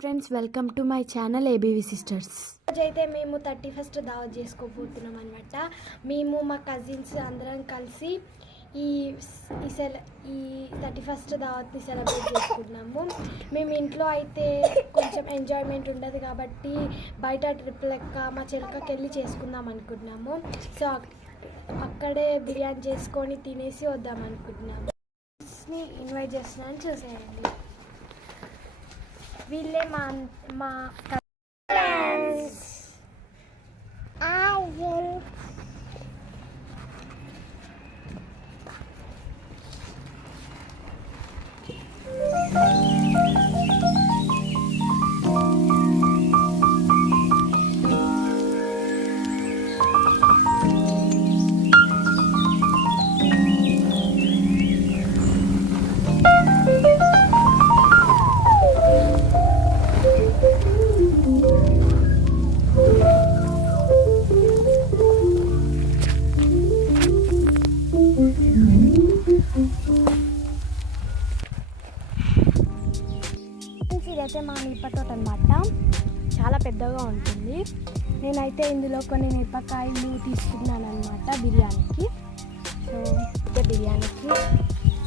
Friends, welcome to my channel ABV sisters. అయితే మేము 31st దావత్ చేసుకోబోతున్నాం అనమాట. మేము మా కజిన్స్ అందరం కలిసి ఈ 31st దావత్ని సెలబ్రేట్ చేసుకుంటున్నాము. మేము ఇంట్లో అయితే కొంచెం ఎంజాయ్మెంట్ ఉండదు కాబట్టి బయట ట్రిప్ లెక్క మా చెలకకి వెళ్ళి చేసుకుందాం అనుకుంటున్నాము. సో అక్కడే బిర్యానీ చేసుకొని తినేసి వద్దాం అనుకుంటున్నాము. ఇన్వైట్ చేస్తున్నాను, చూసేయండి. వీళ్ళే మా ఫ్రెండ్స్. ఇదైతే మా మిరప తోట అన్నమాట. చాలా పెద్దగా ఉంటుంది. నేనైతే ఇందులో కొన్ని మిరపకాయలు తీసుకున్నాను అనమాట బిర్యానీకి. సో ఇదే బిర్యానీకి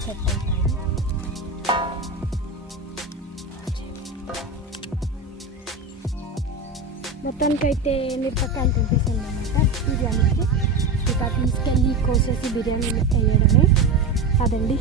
సెట్ అవుతాయి. మొత్తానికైతే మిరపకాయలు తెంపేసాను అనమాట బిర్యానీకి. ఇక తీసుకెళ్ళి కోసేసి బిర్యానీలో వేయడమే. అదండి.